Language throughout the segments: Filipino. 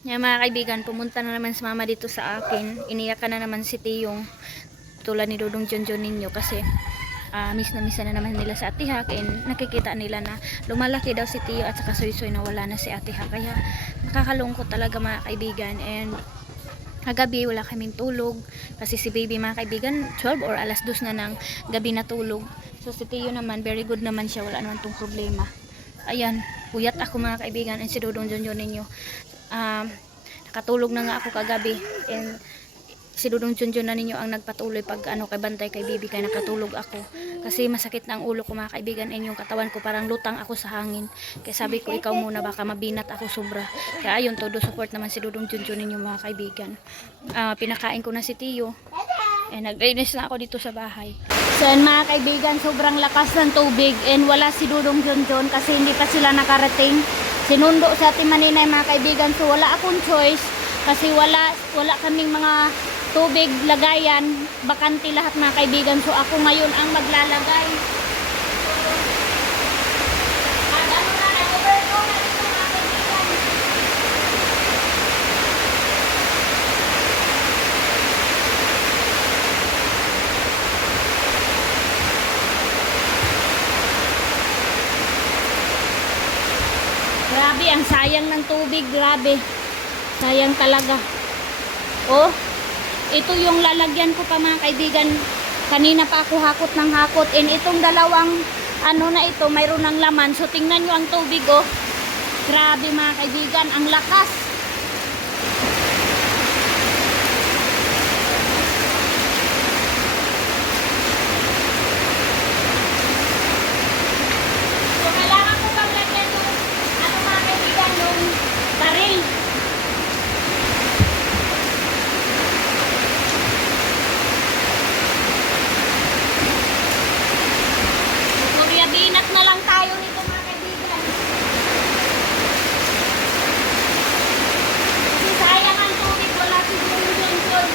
Yan mga kaibigan, pumunta na naman si mama dito sa akin. Iniyakan na naman si Tiyong tulad ni Dudong Junjun ninyo kasi miss na naman nila sa Ate Ha, and nakikita nila na lumalaki daw si Tiyo at saka Soy na wala na si Ate Ha, kaya nakakalungkot talaga mga kaibigan. And kagabi wala kaming tulog kasi si baby mga kaibigan 12 or alas 2 na ng gabi na tulog. So si Tiyo naman very good naman siya, wala naman tong problema. Ayan, puyat ako mga kaibigan, and si Dudong Junjun ninyo nakatulog na nga ako kagabi, and si Dudong Junjun na ninyo ang nagpatuloy pag kay bantay kay baby, kaya nakatulog ako kasi masakit na ang ulo ko mga kaibigan, and yung katawan ko parang lutang ako sa hangin, kaya sabi ko ikaw muna baka mabinat ako sobra. Kaya ayun, todo support naman si Dudong Junjun ninyo mga kaibigan. Pinakain ko na si Tiyo, and naglinis na ako dito sa bahay. So mga kaibigan, sobrang lakas ng tubig and wala si Dudong Junjun kasi hindi pa sila nakarating. Sinundo sa ating Maninay mga kaibigan, so wala akong choice kasi wala kaming mga tubig lagayan, bakante lahat mga kaibigan, so ako ngayon ang maglalagay. Grabe, ang sayang ng tubig, grabe. Sayang talaga. Oh, ito yung lalagyan ko pa mga kaibigan. Kanina pa ako hakot ng hakot. And itong dalawang na ito, mayroon ng laman. So tingnan nyo ang tubig, oh. Grabe mga kaibigan, ang lakas. So kailangan ko bang lagyan yung mga kaibigan, yung baril. Binat na lang tayo nito mga kaibigan. Kasi sayang ang tubig, wala siguro Junjun.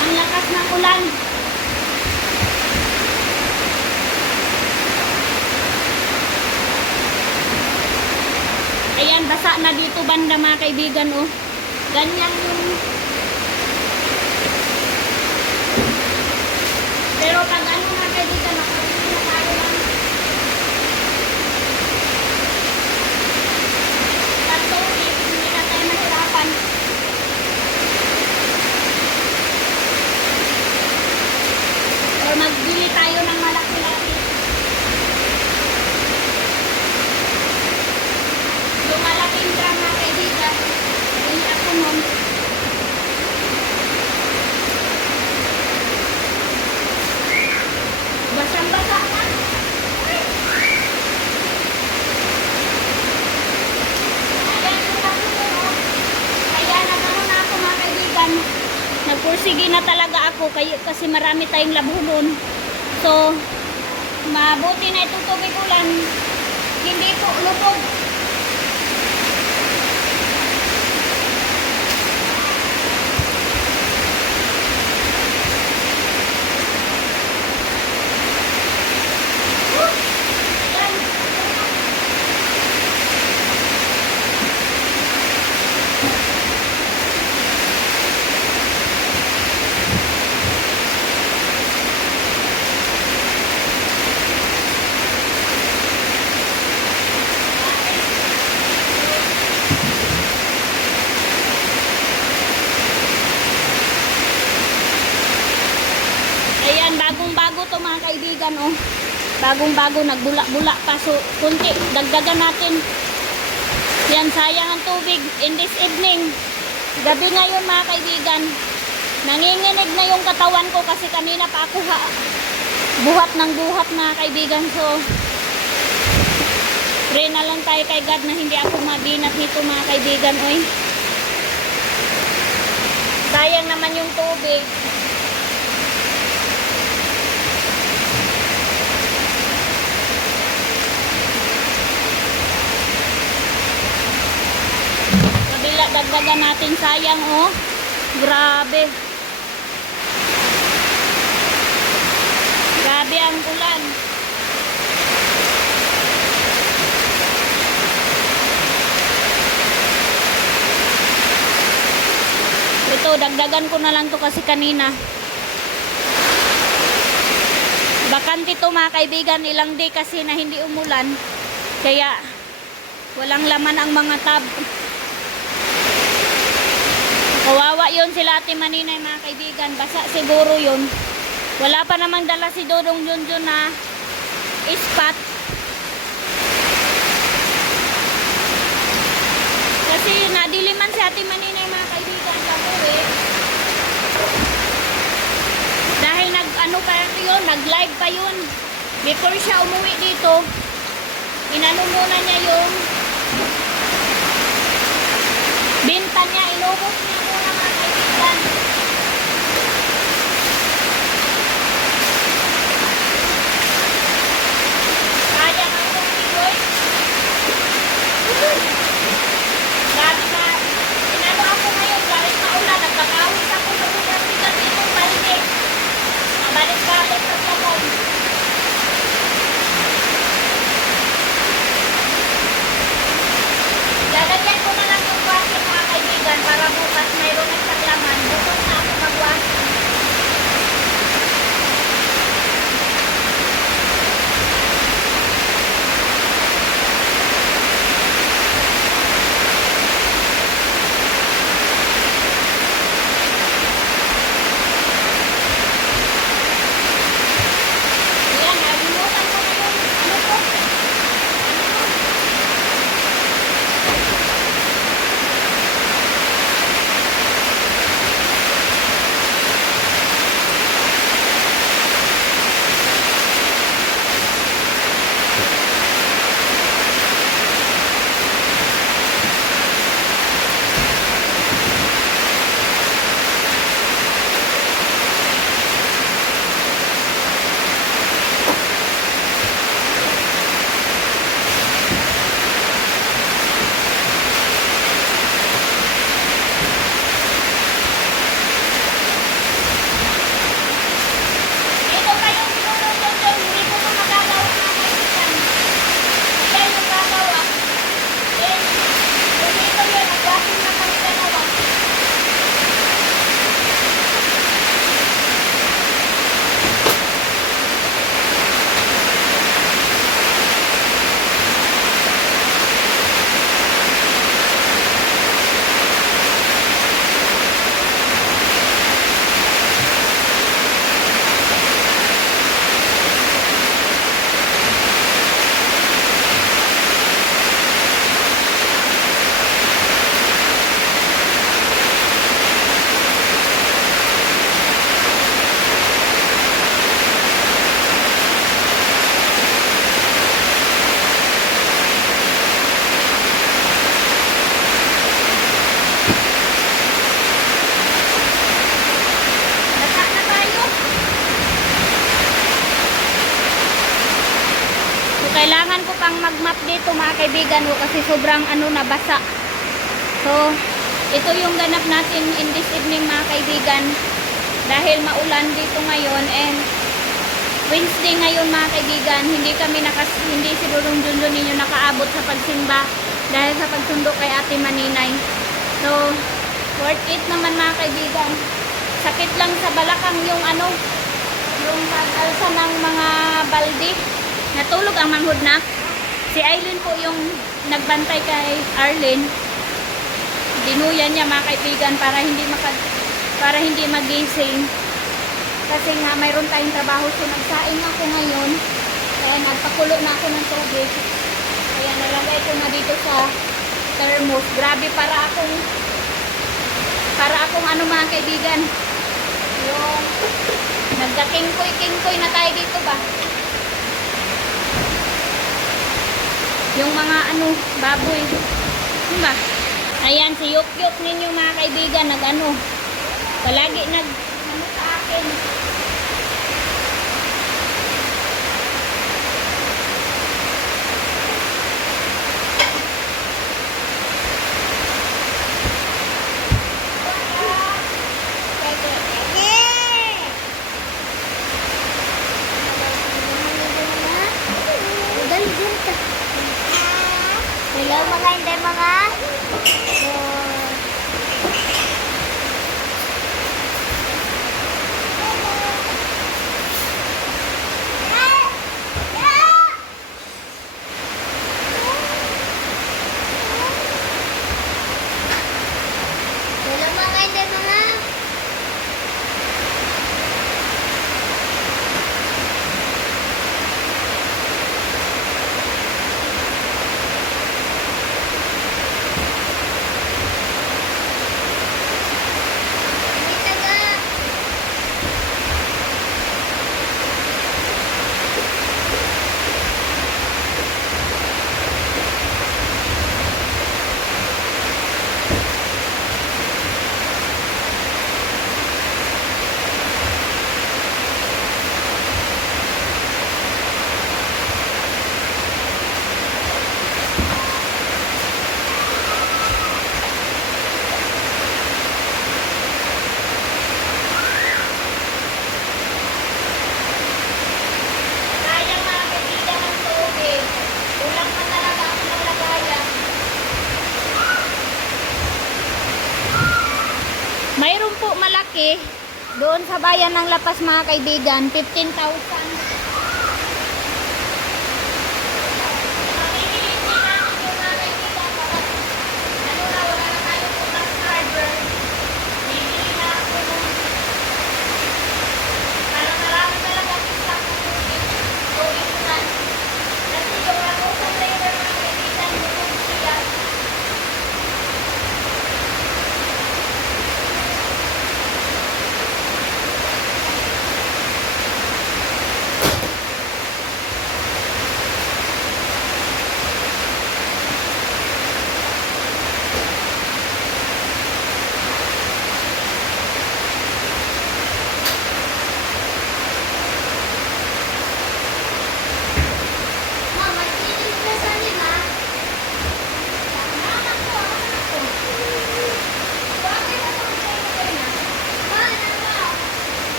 Ang lakas ng ulan. Ayan, basa na dito banda mga kaibigan, oh. Ganyan yung pero pag mga kaibigan, nakarating na tayo lang sa tubig, hindi na tayo mahirapan. Or magbili tayo ng malaki-laki. Yung malaking drum mga kaibigan, hindi ako nun. Basang-basa na. Ayan, kaya nagano na ako mga kaibigan. Nagpursige na talaga ako kasi marami tayong labunon. So, mabuti na itong tubig ulan. Hindi po lubog. Ayan, bagong-bago to mga kaibigan, oh. Bagong-bago, nagbula-bula pa. So, kunti, dagdagan natin. Yan, sayang ang tubig in this evening. Gabi ngayon mga kaibigan. Nanginginig na yung katawan ko kasi kanina pa ako buhat ng buhat mga kaibigan. So, pray na lang tayo kay God na hindi ako mabinat nito mga kaibigan, oy. Sayang naman yung tubig. Dagdagan natin, sayang, oh. Grabe. Grabe ang ulan. Dagdagan ko na lang to kasi kanina. Bakante to mga kaibigan, ilang day kasi na hindi umulan. Kaya walang laman ang mga tab. Kawawa yun sila Ate Maninay mga kaibigan. Basa siguro yun. Wala pa namang dala si Dodong Junjun na ispat. Kasi nadiliman si Ate Maninay mga kaibigan kamuwi. Dahil nag-ano pa yun, nag-live pa yun. Before siya umuwi dito, inano muna niya yung binta niya, inubos niya muna mga kaibigan. Kaya nga itong tigoy. Grabe na, inano ako ngayon, galing maulan, nagkakawit ako sa mga dito balik. Balik-balik sa tamon. Lalagyan ko na lang yung wasin mga kaibigan para bukas mayroon ng paglaman. Bukas na ako magwasin. Ayan, nalimutan ko na yung ano po. Ito pa yung sinunod-sunod, hindi ko ito magagawa mga kaibigan. Kaya yung gagawa. Eh, kung ito yun, nagwasin na kami dalawa. Basa na tayo. So, kailangan ko pang mag-map dito mga kaibigan kasi sobrang ano na basa. So, ito yung ganap natin in this evening mga kaibigan. Dahil maulan dito ngayon and Wednesday ngayon mga kaibigan, hindi si Dodong Junjun ninyo nakaabot sa pagsimba dahil sa pagsundo kay Ate Maninay. So, worth it naman mga kaibigan. Sakit lang sa balakang yung ano, yung pag-alsa ng mga balde. Natulog ang manghod na. Si Aileen po yung nagbantay kay Arlene. Dinuyan niya mga kaibigan para hindi magising. Kasi nga mayroon tayong trabaho. So nagsaing ako ngayon. Kaya nagpakulo na ako ng tubig. Kaya nalagay ko na dito sa thermos. Grabe para akong ano mga kaibigan. Yung nagka-kingkoy na tayo dito ba? Yung mga ano, baboy. Ano ba? Ayan, si Yukyuk ninyo mga kaibigan, nag-ano. Palagi nag-ano sa akin. Hello mga hindi mga Doon sa bayan ng Lapas mga kaibigan, 15,000.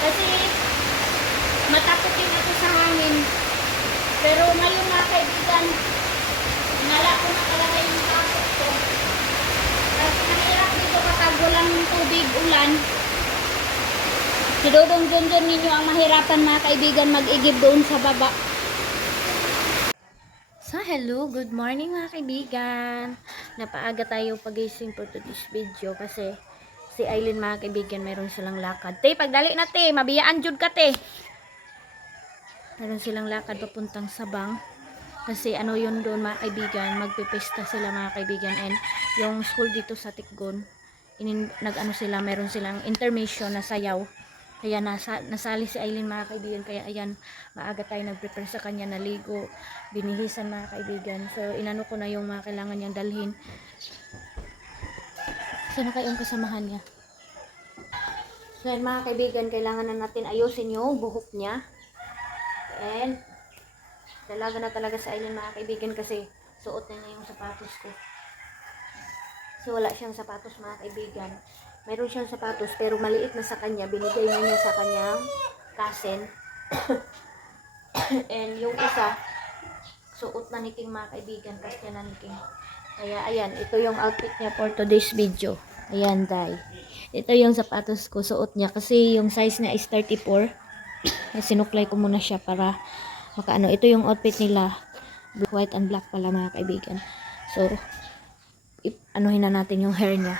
Kasi matakotin ako sa hangin. Pero ngayon mga kaibigan, inala ko na talaga yung takot ko. Kasi nahirap dito kapag walang tubig, ulan. Si Dodong Junjun ninyo ang mahirapan mga kaibigan mag-igib doon sa baba. So hello, good morning mga kaibigan. Napaaga tayo pagising for today's video kasi si Aileen mga kaibigan, mayroon silang lakad. Te, pagdali na te, mabiyaan jud ka te. Mayroon silang lakad papuntang Sabang. Kasi ano yun doon mga kaibigan, magpipista sila mga kaibigan. And yung school dito sa Tikgon, nag-ano sila, mayroon silang intermission na sayaw. Kaya nasali si Aileen mga kaibigan. Kaya ayan, maaga tayo nag-prepare sa kanya, naligo, binihisan mga kaibigan. So inano ko na yung mga kailangan niyang dalhin. Sana kayong kasamahan niya. So yan mga kaibigan, kailangan na natin ayusin yung buhok niya. And dalaga na talaga sa Aileen mga kaibigan kasi suot na niya yung sapatos ko. So wala siyang sapatos mga kaibigan. Mayroon siyang sapatos pero maliit na sa kanya. Binigay niya sa kanyang cousin. And yung isa, suot na ni King mga kaibigan. Kasi na ni King. Kaya ayan, ito yung outfit niya for today's video. Ayan, day. Ito yung sapatos ko, suot niya. Kasi yung size niya is 34. Sinuklay ko muna siya para makaano. Ito yung outfit nila. White and black pala mga kaibigan. So, anuhin na natin yung hair niya.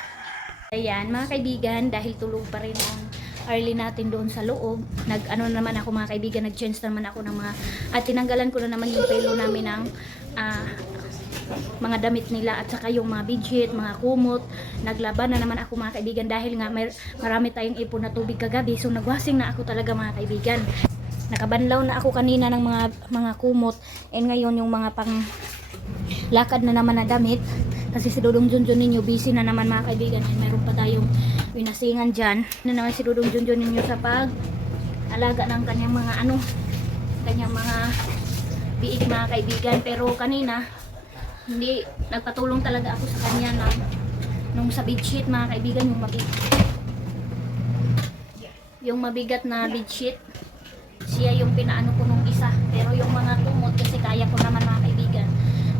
Ayan, mga kaibigan, dahil tulog pa rin ang early natin doon sa loob. Nag-ano naman ako mga kaibigan, nag-change naman ako ng mga, at tinanggalan ko na naman yung pelo namin ng mga damit nila at saka yung mga bidget, mga kumot. Naglaban na naman ako mga kaibigan dahil nga marami tayong ipon na tubig kagabi. So nagwasing na ako talaga mga kaibigan. Nakabanlaw na ako kanina ng mga kumot. And ngayon yung mga pang lakad na naman na damit. Kasi si Dodong Junjun ninyo busy na naman mga kaibigan. And mayroon pa tayong winasingan dyan. Na naman si Dodong Junjun ninyo sa pag-alaga ng kanyang mga kanyang mga biig mga kaibigan. Pero kanina hindi, nagpatulong talaga ako sa kanya nung sa bedsheet mga kaibigan, yung mabigat na bedsheet, siya yung pinaano ko nung isa. Pero yung mga tumot kasi kaya ko naman mga kaibigan.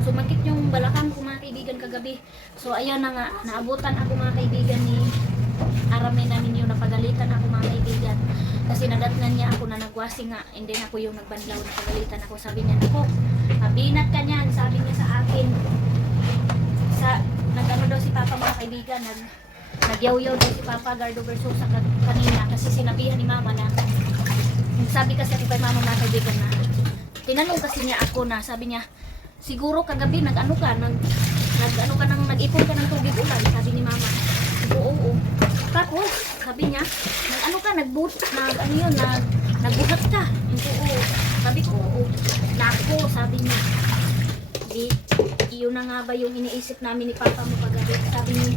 So magkit yung balakang ko mga kaibigan kagabi. So ayan na nga, naabutan ako mga kaibigan ni Arame na ninyo, napagalitan ako mga kaibigan. Kasi nadatnan niya ako na nagwasi nga, and then ako yung nagbanlaw, napagalitan ako. Sabi niya, ako, mabinat ka niyan, sabi niya sa akin. Nag-ano daw si Papa mga kaibigan, nagyaw-yaw daw si Papa Gardo Versosa kanina kasi sinabihan ni Mama na, sabi kasi ako kay Mama mga kaibigan na, tinanong kasi niya ako na, sabi niya, siguro kagabi nag-ano ka, nag-ipon ka ng tubig ulan, sabi ni Mama. Oo. Tapos, sabi niya, nagbuhat ka. Oo. Sabi ko, oo. Nako, sabi niya. Di, Iyon na nga ba yung iniisip namin ni Papa mo kagabi? Sabi ni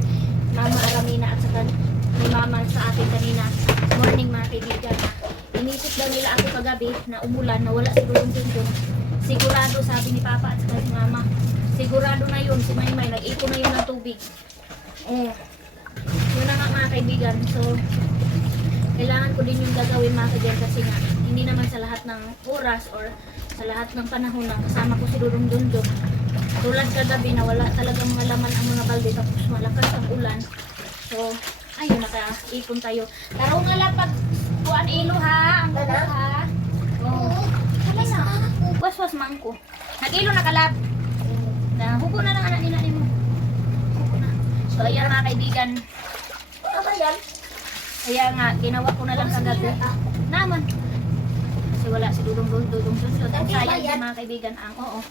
Mama Aramina at saka ni Mama sa atin kanina. Morning mga kaibigan. Inisip daw nila ako kagabi na umulan, na wala sigurong dun. Sigurado sabi ni Papa at saka si Mama. Sigurado na yun, si Maymay, nag-ipon na yun ng tubig. Yun na nga mga kaibigan. So, kailangan ko din yung gagawin mga kaibigan kasi nga, hindi naman sa lahat ng oras or sa lahat ng panahon na kasama ko si Dudong Junjun. Tulad kagabi na wala talagang mga laman ang mga balde tapos malakas ang ulan. So, ayun, naka-ipon tayo. Taro nga lang pag kuan ilo ha, ang dagat ha. Kami na. Was mangko. Nag-ilo na kalab. Huko na lang anak nila mo. Huko na. So, ayan mga kaibigan. Kaya nga, ginawa ko na lang kagabi. Naman. Kasi wala si Dudong Junjun. Sayang din mga kaibigan ang,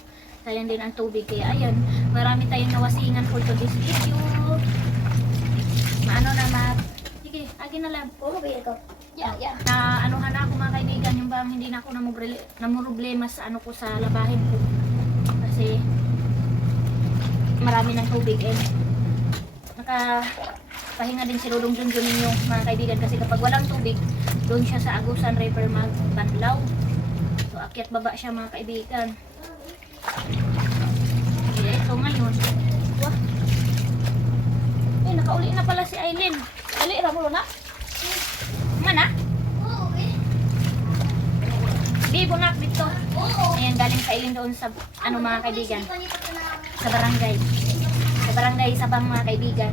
sayang din ang tubig. Kaya ayan, marami tayong nawasingan for today's video. Maano na sige, agi na lang. Yeah. Na anuhan ako mga kaibigan, yung bang hindi na ako namumroblema sa ano ko sa labahin ko. Kasi marami ng tubig nakapahinga din si Dudong Junjun ninyo mga kaibigan kasi kapag walang tubig, doon siya sa Agusan River magbanlaw. So akyat baba siya mga kaibigan. Okay, so ngayon, wah. Nakauli na pala si Aileen. Uli, ramulo na? Mana? Di, bunak dito. Ayan, galing ka Aileen doon sa, mga kaibigan. Sa barangay. Sa barangay Sabang mga kaibigan.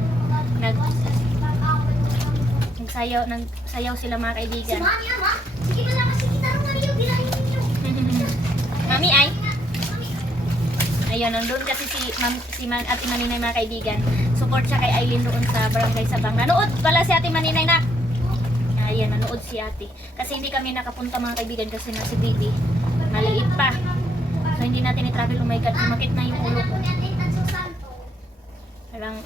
Nagsayaw sila mga kaibigan. Sige ba lang kasi kita rin Mario, bilangin ninyo. Mami ay? Ayun, nandun kasi si Ate Maninay mga kaibigan. Support siya kay Aileen doon sa barangay Sabang. Nanood pala si Ate Maninay na. Ayan, nanood si Ate. Kasi hindi kami nakapunta mga kaibigan kasi na si Bibi. Maliit pa. So hindi natin i-travel. Oh my God, sumakit na yung ulo ko. Parang,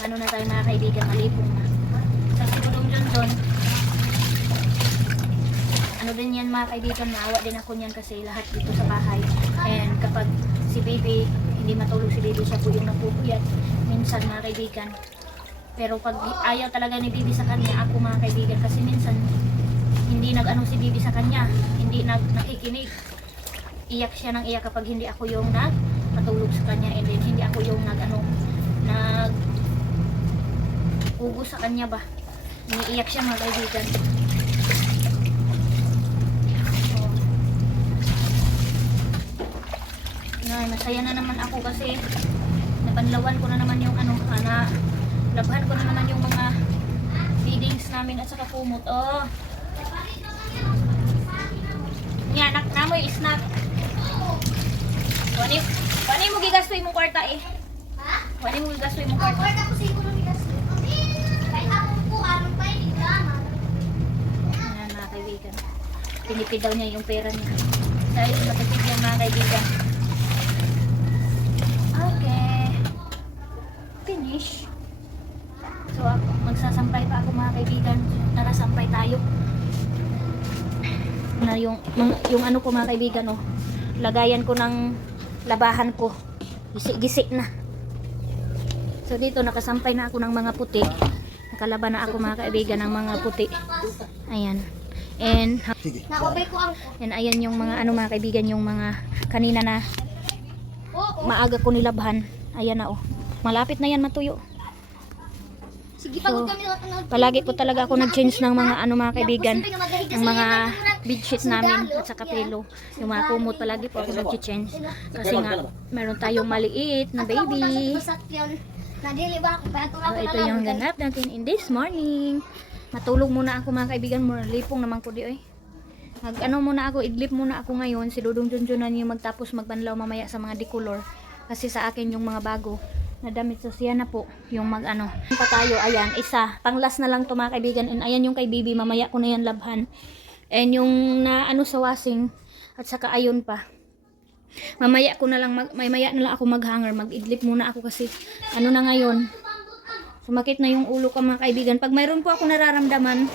ano na tayo mga kaibigan, malipong na. So si Dudong Junjun, ano din yan mga kaibigan, naawa din ako niyan kasi lahat dito sa bahay. And kapag si Bibi, hindi matulog si Bibi, siya po yung napupuyat minsan mga kaibigan. Pero pag ayaw talaga ni Bibi sa kanya, ako mga kaibigan, kasi minsan hindi nag-ano si Bibi sa kanya, hindi nakikinig. Iyak siya ng iyak kapag hindi ako yung nagpatulog sa kanya, and then hindi ako yung ugo sa kanya ba. Iniiyak siya mga kaibigan. Masaya na naman ako kasi napanlawan ko na naman yung labhan ko na naman yung mga feedings namin at saka kumot. Nga, namoy snack. Wani mo gigastoy mong kwarta eh. Ha? Wani mo gigastoy mong kwarta. Kwarta ko siguro ng bigas. Kahit ako po, anong pa yun, drama. Ayan mga kaibigan. Pinipid daw niya yung pera niya. Dahil matipid yan mga kaibigan. Okay. Finish. So magsasampay pa ako mga kaibigan. Nakasampay tayo. Na yung ano ko mga kaibigan, lagayan ko ng labahan ko. Gisi na. So dito nakasampay na ako ng mga puti. Nakalaban na ako mga kaibigan ng mga puti. Ayan. And Nakabay ko ang and ayan yung mga mga kaibigan, yung mga kanina na maaga ko nilabhan. Ayan na malapit na yan matuyo. Sige, So, pagod kami palagi po talaga ako nag-change ng mga mga kaibigan, ng mga bedsheet namin at saka pillow. Yung mga kumot palagi po ako nag-change. Kasi nga meron tayong maliit na baby. Nadili ba ako? So ito yung ganap natin in this morning. Matulog muna ako mga kaibigan, lipong naman ko di muna ako, idlip muna ako ngayon. Si Dudong Junjun na niyo magtapos magbanlaw mamaya sa mga decolor. Kasi sa akin yung mga bago na damit, so siya na po yung pa tayo. Ayan, isa panglas na lang to mga kaibigan. And ayan yung kay Bibi, mamaya ko na yan labhan. And yung sa washing at saka ayon pa, mamaya na lang ako maghanger, mag-idlip muna ako kasi na ngayon, sumakit na yung ulo ko mga kaibigan. Pag mayroon po ako nararamdaman,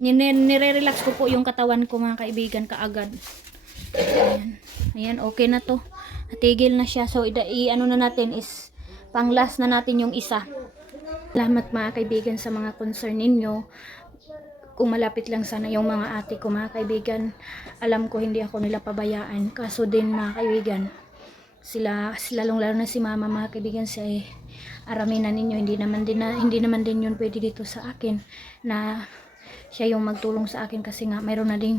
nire-relax ko po yung katawan ko mga kaibigan kaagad. Ayan, okay na to. tigil na siya. So ano na natin is pang last na natin yung isa. Salamat mga kaibigan sa mga concern ninyo. Kung malapit lang sana yung mga ate ko mga kaibigan, alam ko hindi ako nila pabayaan. Kaso din mga kaibigan, sila lalong lalo na si mama mga kaibigan, si araminan ninyo, hindi naman din yun pwede dito sa akin na siya yung magtulong sa akin, kasi nga mayroon na ding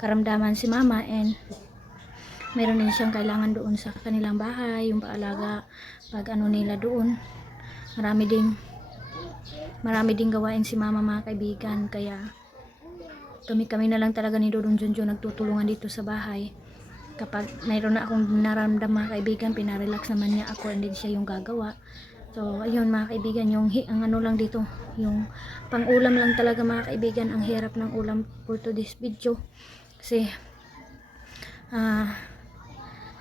karamdaman si mama and mayroon din siyang kailangan doon sa kanilang bahay, yung paalaga pag ano nila doon. Marami ding gawain si mama mga kaibigan, kaya kami na lang talaga ni Dodong Junjun nagtutulungan dito sa bahay. Kapag mayroon na akong naramdam mga kaibigan, pinarelax naman niya ako and then siya yung gagawa. So ayun mga kaibigan, ang ano lang dito, yung pang-ulam lang talaga mga kaibigan, ang hirap ng ulam for today's video. Kasi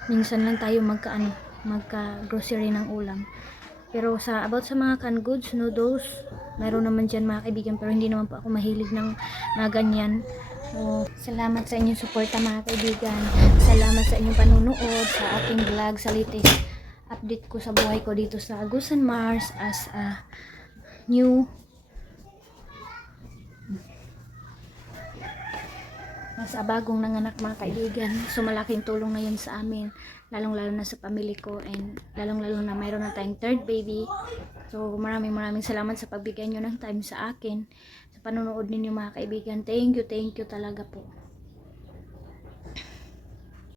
minsan lang tayo magka grocery ng ulam. Pero about sa mga canned goods, noodles, mayroon naman dyan mga kaibigan, pero hindi naman po ako mahilig ng mga ganyan. So, salamat sa inyong suporta mga kaibigan. Salamat sa inyong panunood sa aking vlog, sa latest update ko sa buhay ko dito sa Agusan Mars as a bagong nanganak mga kaibigan. So malaking tulong na yun sa amin, lalong lalo na sa pamilya ko, and lalong lalo na mayroon na tayong third baby. So maraming salamat sa pagbigay nyo ng time sa akin, sa panonood ninyo mga kaibigan. Thank you talaga po.